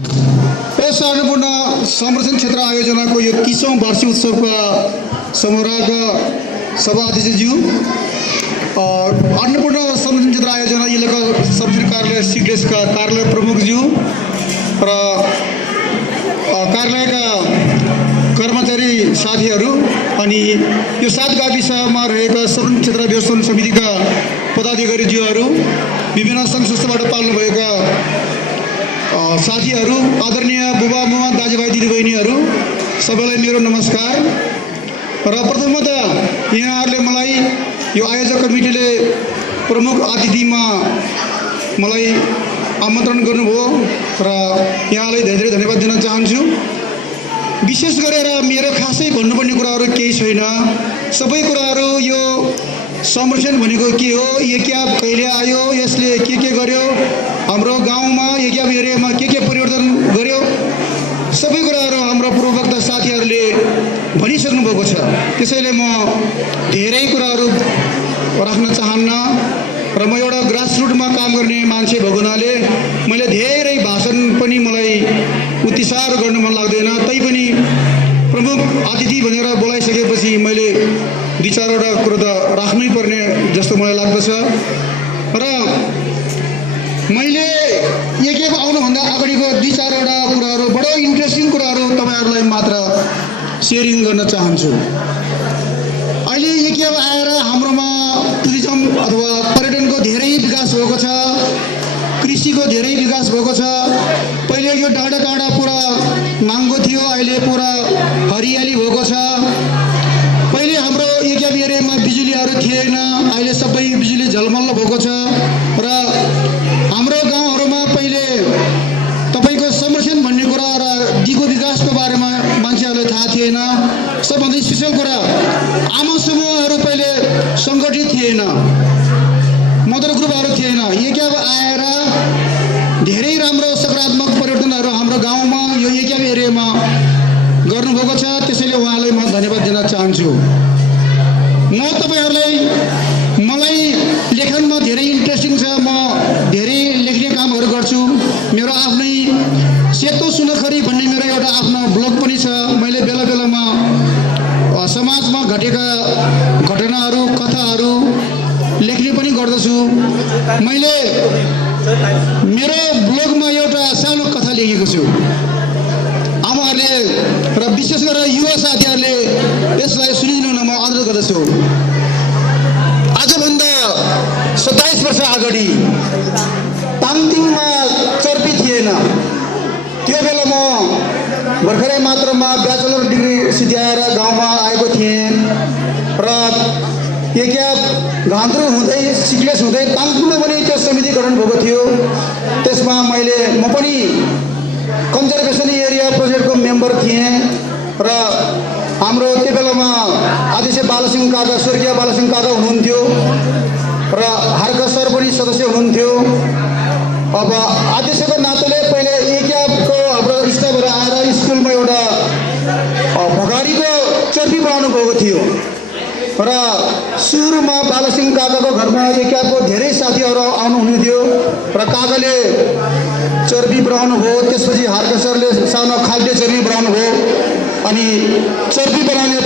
यस अन्नपूर्ण संरक्षण क्षेत्र आयोजनाको यो 30औं वार्षिक उत्सवका समारोहका सभाध्यक्षज्यू, अन्नपूर्ण संरक्षण क्षेत्र आयोजना इलाका सब्सिडी कार्यालय सिग्रेसका कार्यालय प्रमुखज्यू र कार्यालयका कर्मचारी साथीहरू अनि यो 7 गाविसमा रहेका संरक्षण क्षेत्र व्यवस्थापन समितिका पदाधिकारीज्यूहरू, विभिन्न सङ्घ संस्थाबाट पाल्नुभएका साथीहरू, आदरणीय बुबा मुमा दाजुभाइ दिदीबहिनीहरू, सबैलाई मेरो नमस्कार। र प्रथमतः यहाँहरूले मलाई यो आयोजक कमिटीले प्रमुख अतिथिमा मलाई आमन्त्रण गर्नुभयो र यहाँलाई धेरै धेरै धन्यवाद दिन चाहन्छु। विशेष गरेर मेरो खासै भन्नुपर्ने कुराहरू केही छैन। सबै कुराहरू यो संरक्षण भनेको के हो, एक्याप कहिले आयो, यसले के गर्यो, हाम्रो गाउँमा एक्याप एरियामा के परिवर्तन गर्यो, सबै कुराहरू हाम्रो पूर्ववक्ता साथीहरूले भनिसक्नु भएको छ। त्यसैले म धेरै कुराहरू राख्न चाहन्न र म एउटा ग्रासरुटमा काम गर्ने मान्छे भएको हुनाले मैले धेरै भाषण पनि मलाई उति साह्रो गर्न मन लाग्दैन। तैपनि प्रमुख अतिथि भनेर बोलाइसकेपछि मैले 2-4वटा कुरो त राख्नै पर्ने जस्तो मलाई लाग्दछ। र मैले एकखेप आउनुभन्दा अगाडिको 2-4वटा कुराहरू, बडो इन्ट्रेस्टिङ कुराहरू तपाईँहरूलाई मात्र सेयरिङ गर्न चाहन्छु। अहिले एकखेप आएर हाम्रोमा टुरिज्म अथवा पर्यटनको धेरै विकास भएको छ, कृषिको धेरै विकास भएको छ। पहिले यो डाँडा काँडा पुरा नाङ्गो थियो, अहिले पुरा हरियाली भएको छ। पहिले हाम्रो एक्याप एरियामा बिजुलीहरू थिएन, अहिले सबै बिजुली झलमल्ल भएको छ। र हाम्रो गाउँहरूमा पहिले तपाईँको संरक्षण भन्ने कुरा र दिगो विकासको बारेमा मान्छेहरूलाई थाहा थिएन। सबभन्दा स्पेसल कुरा, आमा समूहहरू पहिले सङ्गठित थिएन, मदर ग्रुपहरू थिएन। एक्याप आएर धेरै राम्रो सकारात्मक परिवर्तनहरू हाम्रो गाउँमा यो एक्याप एरियामा गर्नुभएको छ। त्यसैले उहाँलाई म धन्यवाद दिन चाहन्छु। म तपाईँहरूलाई, मलाई लेखनमा धेरै इन्ट्रेस्टिङ छ, म धेरै लेख्ने कामहरू गर्छु। मेरो आफ्नै सेतो सुनखरी भन्ने मेरो एउटा आफ्नो ब्लग पनि छ। मैले बेला बेलामा समाजमा घटेका घटनाहरू, कथाहरू लेख्ने पनि गर्दछु। मैले मेरो ब्लगमा एउटा सानो कथा लेखेको छु। आमाहरूले र विशेष गरेर युवा साथीहरूले यसलाई सुनिदिनु न म अनुरोध गर्दछु। आजभन्दा 27 वर्ष अगाडि ताङतिङमा चर्पी थिएन। त्यो बेला म भर्खरै मात्रामा ब्याचलर डिग्री सिद्ध्याएर गाउँमा आएको थिएँ र एक्याप घान्द्रु हुँदै सिक्लेस हुँदै ताङतिङमा पनि त्यो समिति गठन भएको थियो। त्यसमा म पनि कन्जर्भेसन एरिया प्रोजेक्टको मेम्बर थिएँ र हाम्रो त्यो बेलामा अध्यक्ष बालसिंह काका, स्वर्गीय बालसिंह काका हुनुहुन्थ्यो र हार्का सर पनि सदस्य हुनुहुन्थ्यो। अब अध्यक्षको नाताले पहिले एक्यापको हाम्रो स्टाफहरू आएर स्कुलमा एउटा भगाडीको चर्पी बनाउनु भएको थियो र सुरुमा बालसिंह काकाको घरमा एक्यापको धेरै साथीहरू आउनुहुन्थ्यो र काकाले चर्बी बनाउनु भयो। त्यसपछि हार्का सरले सानो खाद्य चर्बी बनाउनु भयो अनि चर्बी बनाउने